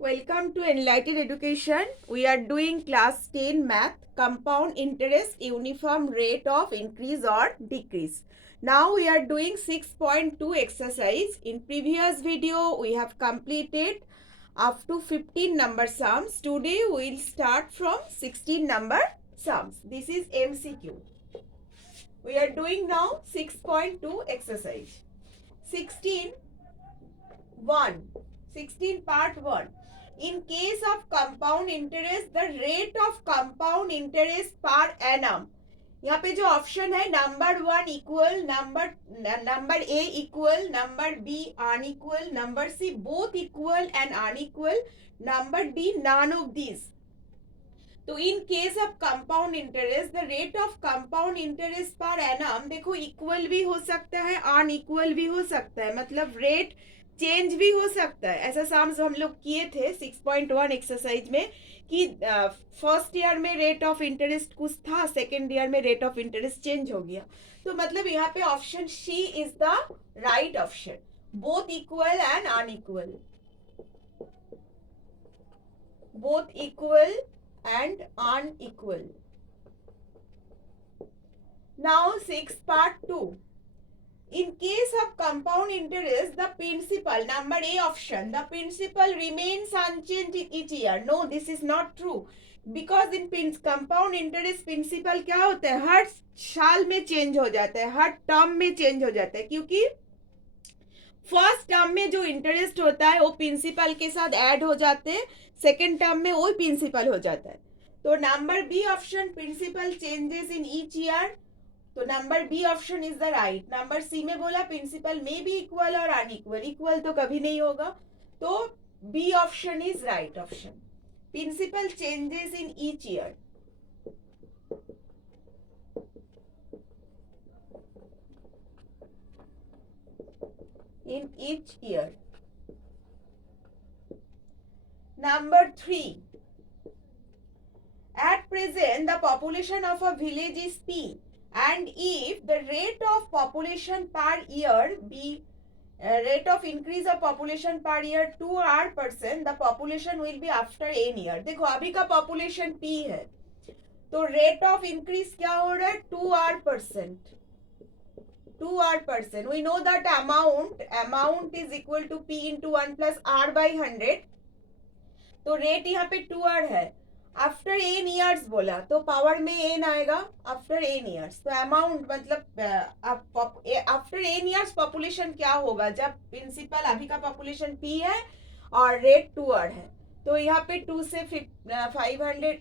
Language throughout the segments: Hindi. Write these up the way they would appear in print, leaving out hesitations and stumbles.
Welcome to Enlightened Education. We are doing class 10 math, compound interest, uniform rate of increase or decrease. Now we are doing 6.2 exercise. In previous video we have completed up to 15 number sums. Today we will start from 16 number sums. This is MCQ. We are doing now 6.2 exercise. 16 1. 16 part 1. In case of compound interest, the rate of compound interest per annum. यहाँ पे जो ऑप्शन है number 1 equal, number A equal, number B unequal, number C both equal and unequal, number D none of this. तो in case of compound interest the rate of compound interest per annum, देखो इक्वल भी हो सकता है अनइक्वल भी हो सकता है, मतलब रेट चेंज भी हो सकता है. ऐसा साम्स हम लोग किए थे 6.1 एक्सरसाइज में कि फर्स्ट ईयर में रेट ऑफ इंटरेस्ट कुछ था, सेकेंड ईयर में रेट ऑफ इंटरेस्ट चेंज हो गया. तो मतलब यहाँ पे option C is the right option, both equal and unequal, both equal and unequal. Now 6 part 2. In case of compound interest, the principal, number A option, the principal remains unchanged in each year. No, this is not true. Because in compound interest principal क्या होता है, हर साल में चेंज हो जाता है, हर टर्म में चेंज हो जाता है, क्योंकि फर्स्ट टर्म में जो इंटरेस्ट होता है वो प्रिंसिपल के साथ ऐड हो जाते हैं, सेकेंड टर्म में वही प्रिंसिपल हो जाता है. तो number B option principal changes in each year, तो number B option is the right. Number C में बोला प्रिंसिपल में भी इक्वल और अनइक्वल, इक्वल तो कभी नहीं होगा, तो B option is right option, principal changes in each year. In each year. Number 3. At present, the population of a village is P, and if the rate of population per year be rate of increase of population per year 2R%, the population will be after n year. देखो अभी का population P है, तो rate of increase क्या हो रहा है 2R%. 2R%. We know that amount is equal to P into 1 plus R by 100. तो रेट यहाँ पे 2R है. आफ्टर n ईयर्स बोला तो पावर में n आएगा आफ्टर n ईयर्स. तो अमाउंट मतलब आफ्टर n ईयर्स पॉपुलेशन क्या होगा, जब प्रिंसिपल अभी का पॉपुलेशन P है और रेट 2R है. तो यहाँ पे 2 से 500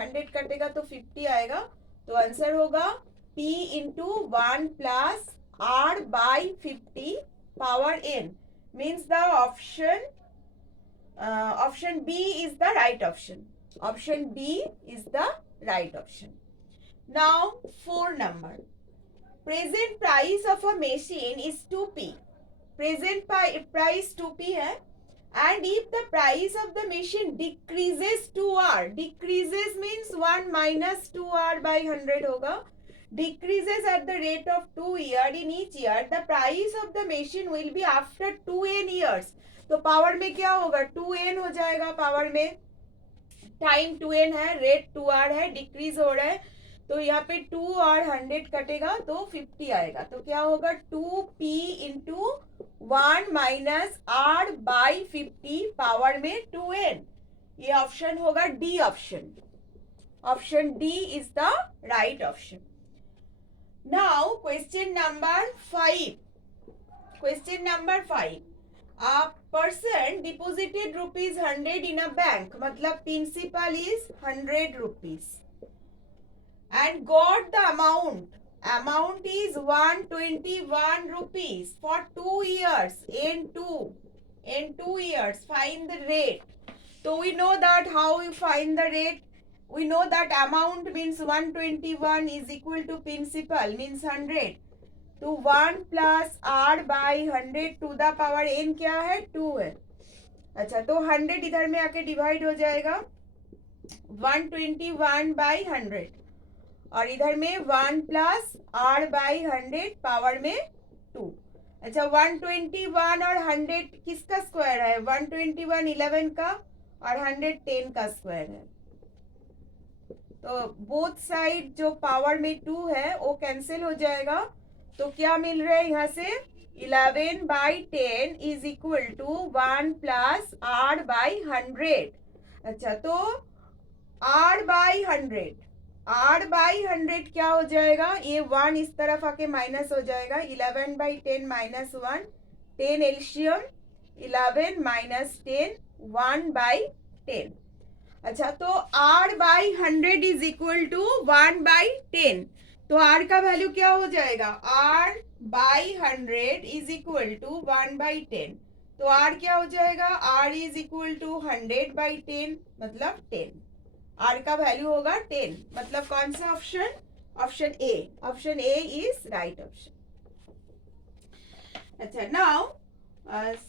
100 कटेगा तो 50 आएगा. तो आंसर होगा P into 1 plus R by 50 power n, means the option B is the right option. Option B is the right option. Now 4 number. Present price of a machine is 2p. Present price 2p है, and if the price of the machine decreases 2R, decreases means 1 minus 2R by 100 होगा, decreases at the rate of 2 year in each year, the price of the machine will be after 2n years. तो पावर में क्या होगा 2n हो जाएगा, पावर में टाइम 2n है, रेट 2R है, डिक्रीज हो रहा है, तो यहाँ पे 2 और 100 कटेगा तो 50 आएगा. तो क्या होगा 2p into 1 minus R by 50 power में 2n. ये ऑप्शन होगा D option. Option D is the right option. Now question number 5. Question number 5. A person deposited rupees 100 in a bank, मतलब principal is 100 rupees, and got the amount is 121 rupees for 2 years, in 2 years. Find the rate. So we know that how we find the rate. We know that amount means 121 is equal to principal means 100, तो 1 plus R by 100 to the power n क्या है 2 है. अच्छा तो 100 इधर में आके डिवाइड हो जाएगा 121 बाई 100, और इधर में 1 प्लस R बाई 100 पावर में 2. अच्छा 121 और 100 किसका स्क्वायर है, 121 11 का, और 110 का स्क्वायर है, तो बोथ साइड जो पावर में 2 है वो कैंसिल हो जाएगा। तो क्या मिल रहा है यहाँ से, 11/10 is equal to 1 plus r/100। अच्छा, तो r/100, r/100 क्या हो जाएगा, ये 1 इस तरफ आके माइनस हो जाएगा, 11/10 माइनस 1, 10 एल्शियम, 11 माइनस 10, 1/10। अच्छा, तो r/100 इज इक्वल टू 1/10, तो r का वैल्यू क्या हो जाएगा, r/100 इज इक्वल टू 1/10, तो r क्या हो जाएगा, r इज इक्वल टू 100/10 मतलब 10, r का वैल्यू होगा 10, मतलब कौन सा option, option A, option A is right option. अच्छा, नाउ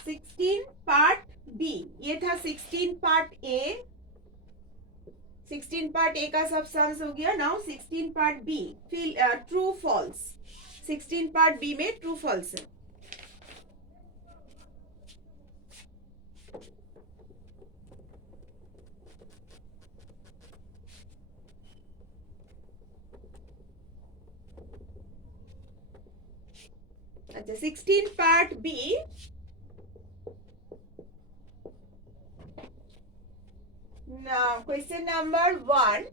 16 पार्ट बी, ये था 16 पार्ट ए, 16 पार्ट ए का सब सम्स हो गया। Now 16 part B, fill true false, 16 part B में ट्रू फॉल्स है। अच्छा, 16 part B, now question number 1,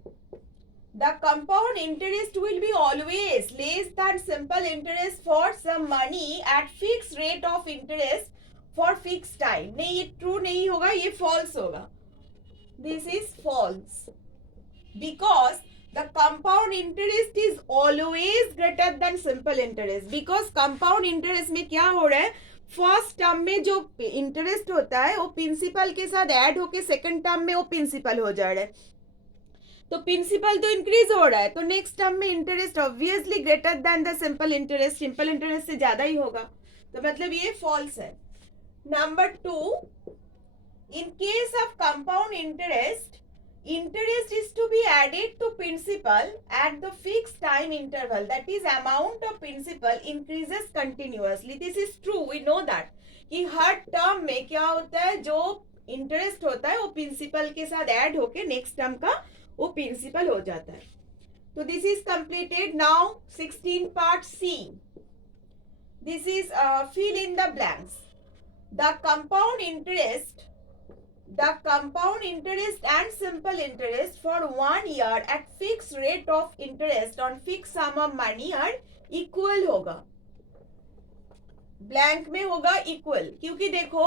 the compound interest will be always less than simple interest for some money at fixed rate of interest for fixed time। नहीं, ये ट्रू नहीं होगा, ये फॉल्स होगा, this is false, because the compound interest is always greater than simple interest, because compound interest में क्या हो रहा है, फर्स्ट टर्म में जो इंटरेस्ट होता है वो प्रिंसिपल के साथ ऐड होके सेकंड टर्म में वो प्रिंसिपल हो जा रहा है, तो प्रिंसिपल तो इंक्रीज हो रहा है, तो नेक्स्ट टर्म में interest obviously greater than the simple interest, simple interest से ज्यादा ही होगा, तो मतलब ये फॉल्स है। Number 2, in case of compound interest, interest is to be added to principal at the fixed time interval, that is amount of principal increases continuously, this is true, we know that कि हर टर्म में क्या होता है, जो इंटरेस्ट होता है वो प्रिंसिपल के साथ ऐड होके नेक्स्ट टर्म का वो प्रिंसिपल हो जाता है। तो this is completed. Now 16 part C, this is fill in the blanks. The compound interest, the compound interest and simple interest for 1 year at fixed rate of interest on fixed sum of money are equal होगा, ब्लैंक में होगा इक्वल, क्योंकि देखो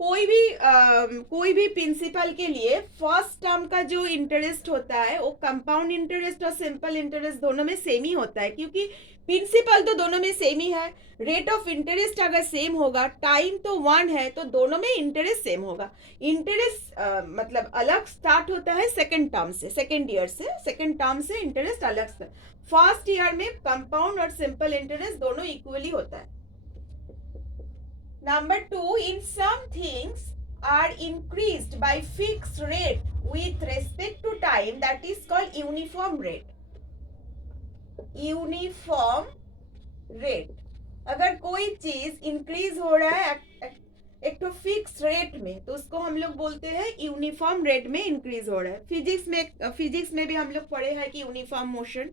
कोई भी प्रिंसिपल के लिए फर्स्ट टर्म का जो इंटरेस्ट होता है वो कंपाउंड इंटरेस्ट और सिंपल इंटरेस्ट दोनों में सेम ही होता है, क्योंकि प्रिंसिपल तो दोनों में सेम ही है, रेट ऑफ इंटरेस्ट अगर सेम होगा, टाइम तो 1 है, तो दोनों में इंटरेस्ट सेम होगा। इंटरेस्ट मतलब अलग स्टार्ट होता है सेकंड टर्म से, सेकंड ईयर से, सेकंड टर्म से इंटरेस्ट अलग, फर्स्ट ईयर में कंपाउंड और सिंपल इंटरेस्ट दोनों इक्वली होता है। Number 2, in some things are increased by fixed rate with respect to time, that is called uniform rate, uniform rate। अगर कोई चीज इंक्रीज हो रहा है एक तो फिक्स रेट में, तो उसको हम लोग बोलते हैं यूनिफॉर्म रेट में इंक्रीज हो रहा है। फिजिक्स में भी हम लोग पढ़े हैं कि यूनिफॉर्म मोशन,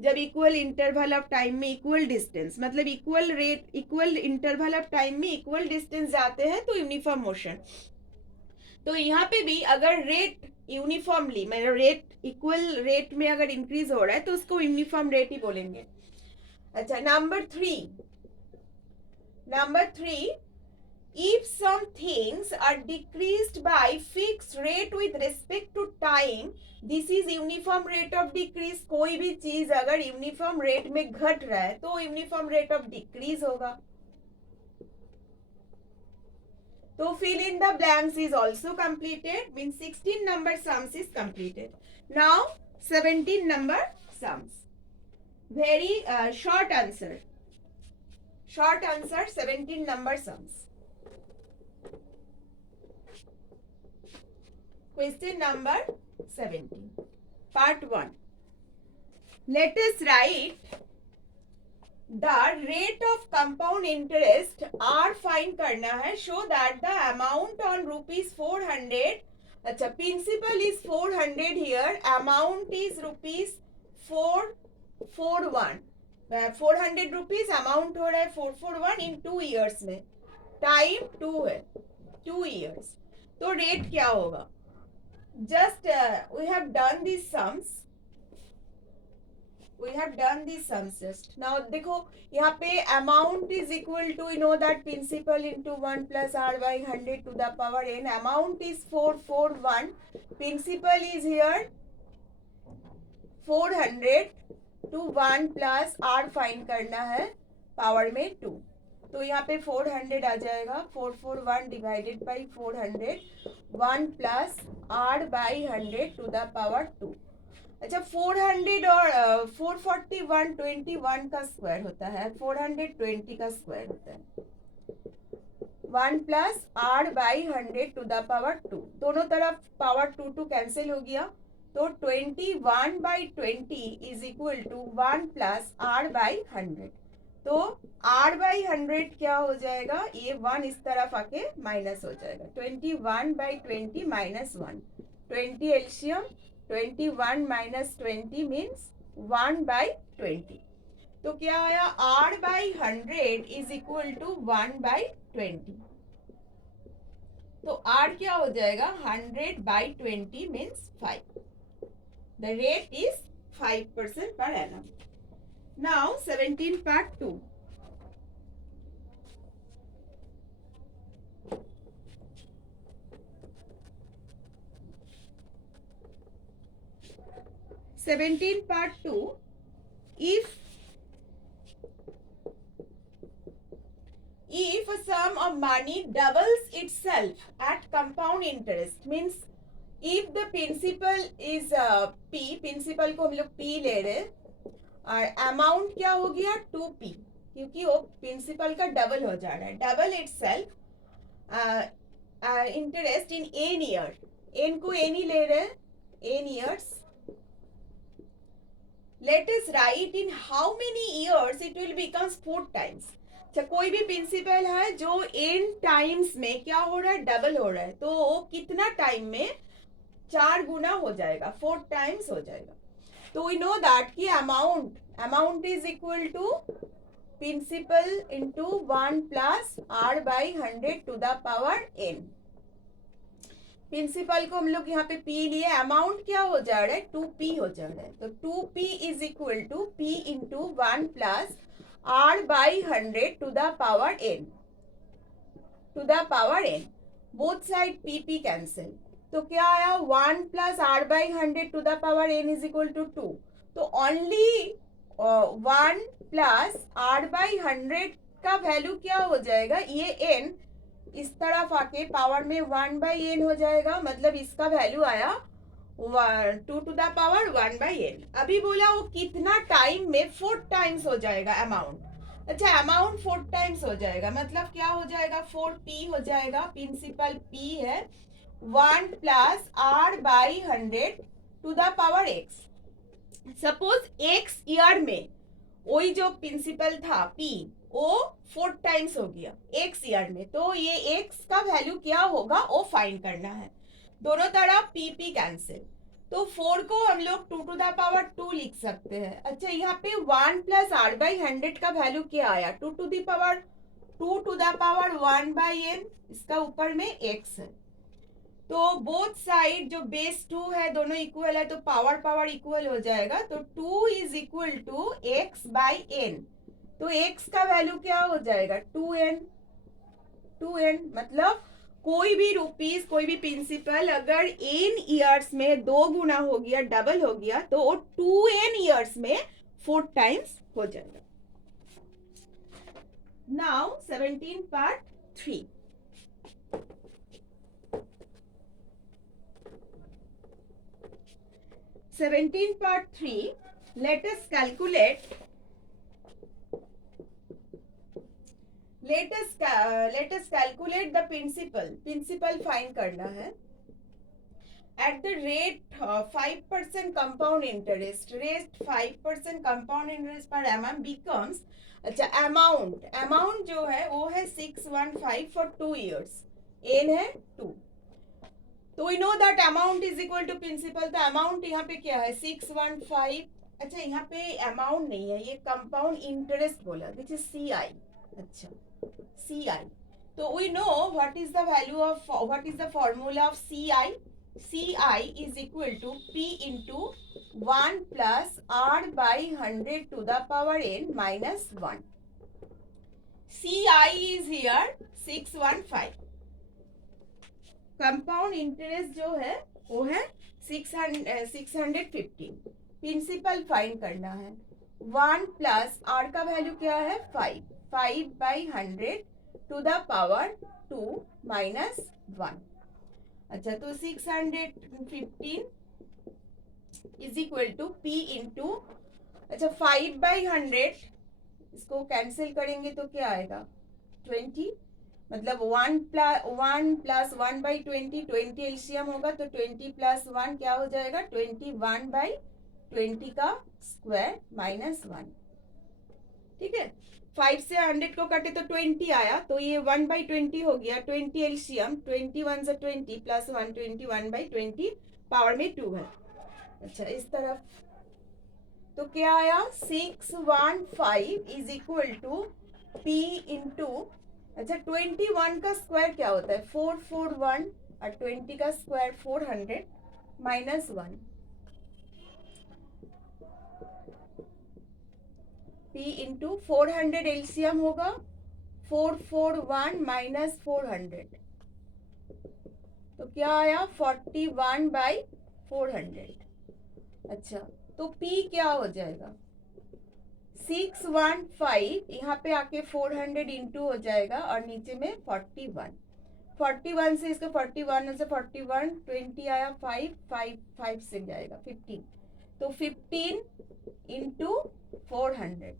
जब इक्वल इंटरवल ऑफ टाइम में इक्वल डिस्टेंस, मतलब equal rate, equal interval of time में इक्वल डिस्टेंस जाते हैं तो यूनिफॉर्म मोशन। तो यहाँ पे भी अगर रेट यूनिफॉर्मली, मतलब रेट इक्वल रेट में अगर इंक्रीज हो रहा है तो उसको यूनिफॉर्म रेट ही बोलेंगे। अच्छा, number 3, if some things are decreased by fixed rate with respect to time, this is uniform rate of decrease। कोई भी चीज अगर यूनिफॉर्म रेट में घट रहा है तो यूनिफॉर्म रेट ऑफ डिक्रीज होगा। तो fill in the blanks is also completed, means 16 number sums is completed। Now 17 number sums, very short answer, 17 number sums। Question number 17, part 1, let us write the rate of compound interest R find करना है, show that the amount on rupees 400 अच्छा, principal is 400 here, amount is rupees 441, 400 rupees amount हो रहा है 441 इन 2 ईयर्स में, टाइम 2 है, 2 ईयर्स, तो रेट क्या होगा? Just we have done this sums, we have done these sums just now. देखो यहाँ पे amount is equal to, you know that principal into 1 plus r by 100 to the power n. Amount is 441, principal is here 400 to 1 plus r find करना है पावर में 2, तो यहाँ पे 400 आ जाएगा, 441 divided by 400, 1 plus r by 100 to the power 2। अच्छा, 400 और 441 21 का स्क्वायर होता है, 420 का स्क्वायर होता है, 1 plus r by 100 to the power 2, दोनों तरफ पावर 2 कैंसिल हो गया, तो 21 by 20 is equal to 1 plus r by 100, तो r बाई 100 क्या हो जाएगा, ये 1 इस तरफ आके माइनस हो जाएगा, 21 by 20 minus 1, 20 LCM, 21 minus 20 means 1 by 20, तो क्या आया, r by 100 is equal to 1 by 20, तो r क्या हो जाएगा, 100 by 20 means 5, the rate is 5% per annum. Now 17 part 2, part 2, if a sum of money doubles itself at compound interest, means if the principal is p, principal को हम लोग p ले रहे और अमाउंट क्या हो गया 2p, क्योंकि वो प्रिंसिपल का डबल हो जा रहा है, double itself interest in n year, n को n ही ले रहे हैं, n years, let us write in how many years it will becomes 4 times। अच्छा, कोई भी प्रिंसिपल है जो n टाइम्स में क्या हो रहा है, डबल हो रहा है, तो कितना टाइम में 4 गुना हो जाएगा, 4 टाइम्स हो जाएगा, तो वी नो दैट कि amount is equal to principal into 1 plus r by 100 to the power n। Principal को हम लोग यहाँ पे p लिए, अमाउंट क्या हो जा रहा है 2p हो जा रहा है, तो 2p is equal to p into 1 plus r by 100 to the power n, to the power n, both side p cancel, तो क्या आया 1 plus r by 100 to the power n is equal to 2, तो ओनली 1 प्लस r बाई 100 का वैल्यू क्या हो जाएगा, ये n इस तरफ आके पावर में 1 बाई n हो जाएगा, मतलब इसका वैल्यू आया 2 to the power 1 by n। अभी बोला वो कितना टाइम में 4 टाइम्स हो जाएगा अमाउंट। अच्छा, अमाउंट 4 टाइम्स हो जाएगा मतलब क्या हो जाएगा, 4p हो जाएगा, प्रिंसिपल p है, 1 plus r by 100 to the power x। Suppose x year में वही जो प्रिंसिपल था p वो 4 टाइम्स हो गया x ईयर में, तो ये x का वैल्यू क्या होगा वो फाइंड करना है, दोनों तरफ p कैंसिल, तो 4 को हम लोग 2 टू द पावर 2 लिख सकते हैं। अच्छा, यहाँ पे 1 प्लस r बाई 100 का वैल्यू क्या आया, 2 to the power 2 to the power 1 by n, इसका ऊपर में x है, तो बोथ साइड जो बेस 2 है दोनों इक्वल है, तो पावर इक्वल हो जाएगा, तो 2 is equal to x by n, तो x का वैल्यू क्या हो जाएगा 2n, मतलब कोई भी रुपीस, कोई भी प्रिंसिपल अगर n ईयर्स में 2 गुना हो गया, डबल हो गया, तो वो 2n ईयर्स में 4 टाइम्स हो जाएगा। Now 17 part 3, part 3, let us calculate the principal find करना है at the rate 5% compound interest, rate 5% compound interest per annum becomes, अच्छा अमाउंट जो है वो है 615 for 2 years, n है 2, तो we know that amount is equal to principal. तो अमाउंट यहाँ पे क्या है 615। अच्छा यहाँ पे अमाउंट नहीं है, ये कंपाउंड इंटरेस्ट बोला, विच इज CI। अच्छा CI, तो we know what is the value of, what is the formula of CI। CI is equal to P into 1 plus R by 100 to the power n minus 1. CI is here 615। Compound interest जो है वो है 615। प्रिंसिपल फाइंड करना है। 1 प्लस आर का वैल्यू क्या है 5, 5 by 100 to the power 2 minus 1। अच्छा तो 615 is equal to P into, अच्छा 5 बाई 100 इसको कैंसिल करेंगे तो क्या आएगा 20, मतलब 1 प्लस 1 बाई 20, 20 एलसीएम होगा तो 20 प्लस 1 क्या हो जाएगा 21 बाई 20 का स्क्वायर माइनस 1। ठीक है, 5 से 100 को कटे तो 20 आया, तो ये 1 बाई 20 हो गया, 20 एलसीएम, 21 से 20 प्लस 1 21 बाई 20 पावर में 2 है। अच्छा इस तरफ तो क्या आया 615 is equal to P into, अच्छा 21 का स्क्वायर क्या होता है 441 और 20 का square 400 minus 1। P into 400 LCM होगा 441 माइनस 400, तो क्या आया 41 बाई 400। अच्छा तो P क्या हो जाएगा 615, यहाँ पे आके 400 इंटू हो जाएगा और नीचे में 41 से इसका 41 से 41 20 आया 5 से जाएगा 15, तो 15 into 400,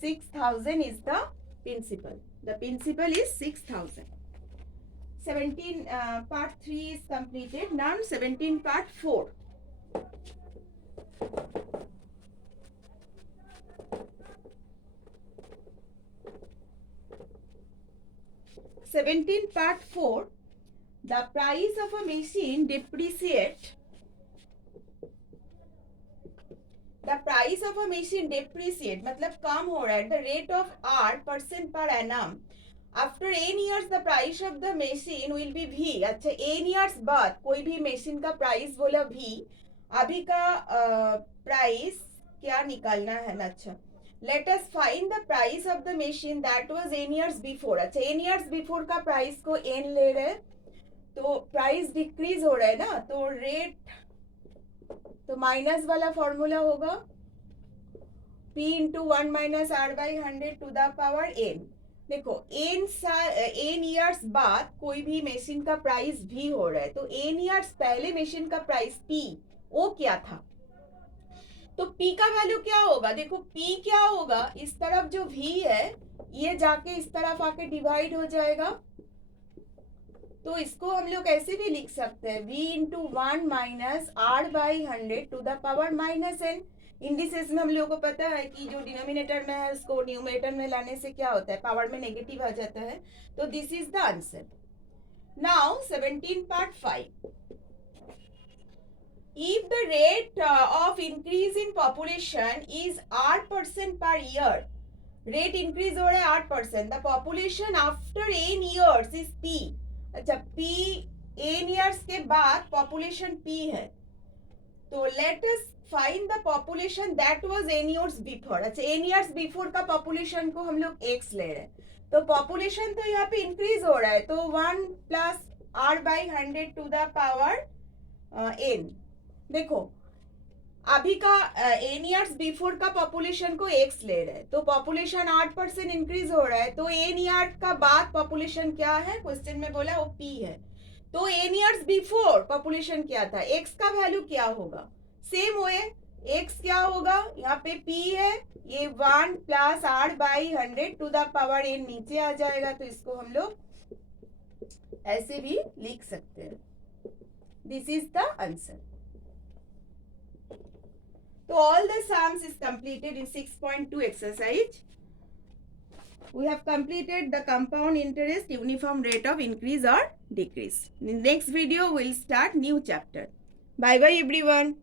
6000 is the principal. The principal is 6000. 17 part 3 is completed. Now 17 part 4. Part 4. The price of a machine depreciate. The price of a machine depreciate मतलब कम हो रहा है, the rate of R% per annum. After n years the price of the machine will be V. अच्छा n years बाद कोई भी machine का price बोला V, अभी का प्राइस क्या निकालना है ना। अच्छा let us find the price of the machine that was n years before. अच्छा n years before का प्राइस को n ले रहे, तो प्राइस डिक्रीज हो रहा है ना, तो रेट, तो माइनस वाला फॉर्मूला होगा P into 1 minus R by 100 to the power n। देखो n ईयर्स बाद कोई भी मशीन का प्राइस भी हो रहा है, तो n ईयर्स पहले मशीन का प्राइस P वो क्या था, तो P का वैल्यू क्या होगा, देखो P क्या होगा, इस तरफ जो V है ये जाके इस तरफ आके डिवाइड हो जाएगा, तो इसको हम लोग ऐसे भी लिख सकते हैं V into 1 minus R by 100 to the power minus n। Indices में हम लोगों को पता है कि जो डिनोमिनेटर में है उसको न्यूमरेटर में लाने से क्या होता है, पावर में नेगेटिव आ जाता है, तो this is the answer. Now 17 part 5। If the rate of increase in population is R% per year, rate increase हो रहा है 8%, the population after n years is P। अच्छा P n years के बाद population P है, तो let us find the population that was n years before। अच्छा n years before का population को हम लोग x ले रहे हैं, तो population तो यहाँ पे increase हो रहा है, तो 1 plus R by 100 to the power n। देखो अभी का n years before का population को x ले रहे हैं, तो population 8% increase हो रहा है, तो n years का बाद population क्या है, क्वेश्चन में बोला वो p है, तो n years before population क्या था, x का वैल्यू क्या होगा, सेम वे x क्या होगा, यहाँ पे p है, ये 1 plus R by 100 to the power n नीचे आ जाएगा, तो इसको हम लोग ऐसे भी लिख सकते हैं। This is the answer. तो all the sums is completed in 6.2 exercise. We have completed the compound interest uniform rate of increase or decrease. In the next video, we'll start new chapter. Bye bye everyone.